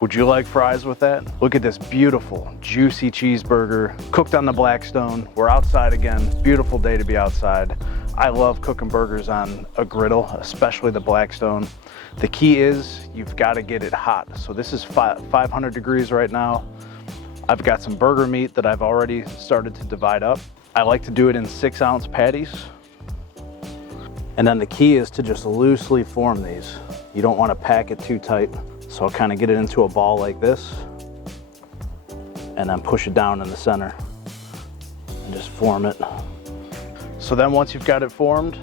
Would you like fries with that? Look at this beautiful, juicy cheeseburger cooked on the Blackstone. We're outside again. Beautiful day to be outside. I love cooking burgers on a griddle, especially the Blackstone. The key is you've got to get it hot. So this is 500 degrees right now. I've got some burger meat that I've already started to divide up. I like to do it in 6-ounce patties. And then the key is to just loosely form these. You don't want to pack it too tight. So I'll kind of get it into a ball like this and then push it down in the center and just form it. So then once you've got it formed,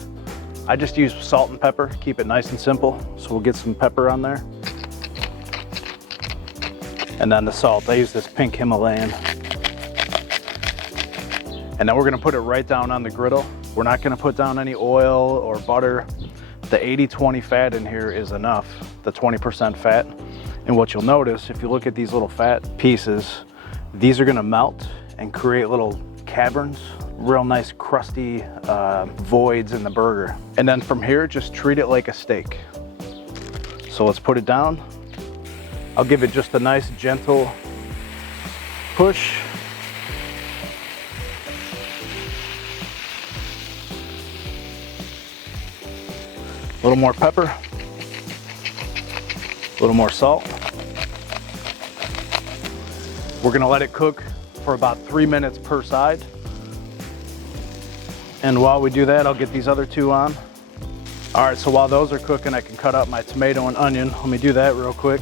I just use salt and pepper, keep it nice and simple. So we'll get some pepper on there. And then the salt, I use this pink Himalayan. And then we're gonna put it right down on the griddle. We're not gonna put down any oil or butter. The 80-20 fat in here is enough, the 20% fat. And what you'll notice, if you look at these little fat pieces, these are gonna melt and create little caverns, real nice crusty voids in the burger. And then from here, just treat it like a steak. So let's put it down. I'll give it just a nice gentle push. A little more pepper, a little more salt. We're gonna let it cook for about 3 minutes per side. And while we do that, I'll get these other two on. All right, so while those are cooking, I can cut up my tomato and onion. Let me do that real quick.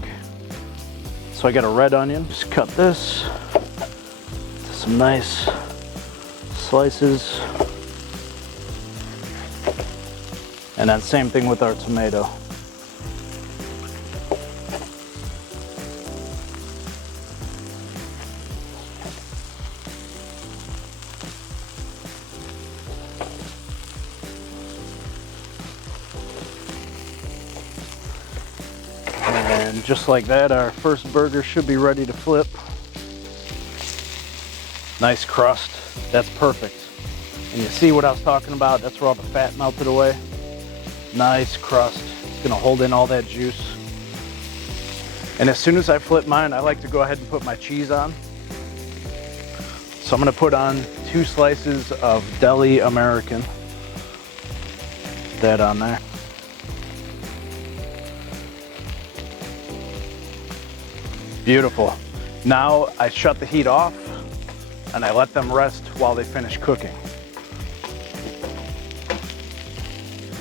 So I got a red onion. Just cut this to some nice slices. And then same thing with our tomato. And just like that, our first burger should be ready to flip. Nice crust, that's perfect. And you see what I was talking about? That's where all the fat melted away. Nice crust. It's gonna hold in all that juice. And as soon as I flip mine, I like to go ahead and put my cheese on. So I'm gonna put on 2 slices of Deli American. That on there. Beautiful. Now I shut the heat off and I let them rest while they finish cooking.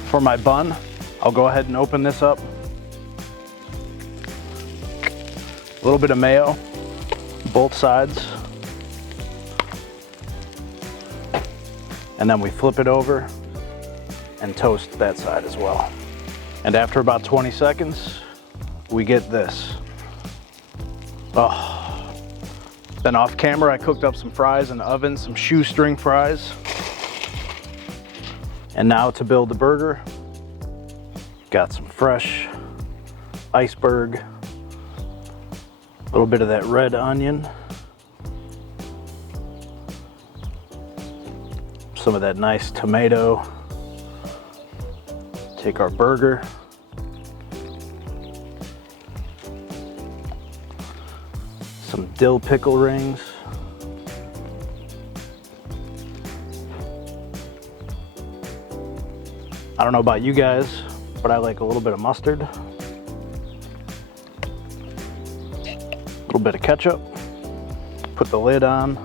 For my bun, I'll go ahead and open this up. A little bit of mayo, both sides. And then we flip it over and toast that side as well. And after about 20 seconds, we get this. Oh. Then off camera, I cooked up some fries in the oven, some shoestring fries. And now to build the burger, got some fresh iceberg, a little bit of that red onion, some of that nice tomato. Take our burger, some dill pickle rings, I don't know about you guys, but I like a little bit of mustard, a little bit of ketchup, put the lid on,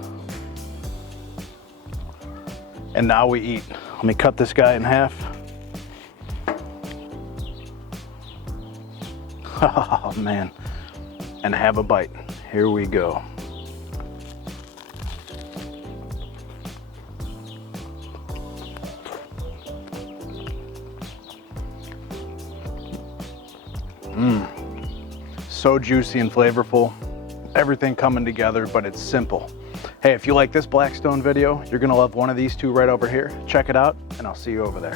and now we eat. Let me cut this guy in half. Oh man, and have a bite. Here we go. So juicy and flavorful. Everything coming together, but it's simple. Hey, if you like this Blackstone video, you're gonna love one of these two right over here. Check it out, and I'll see you over there.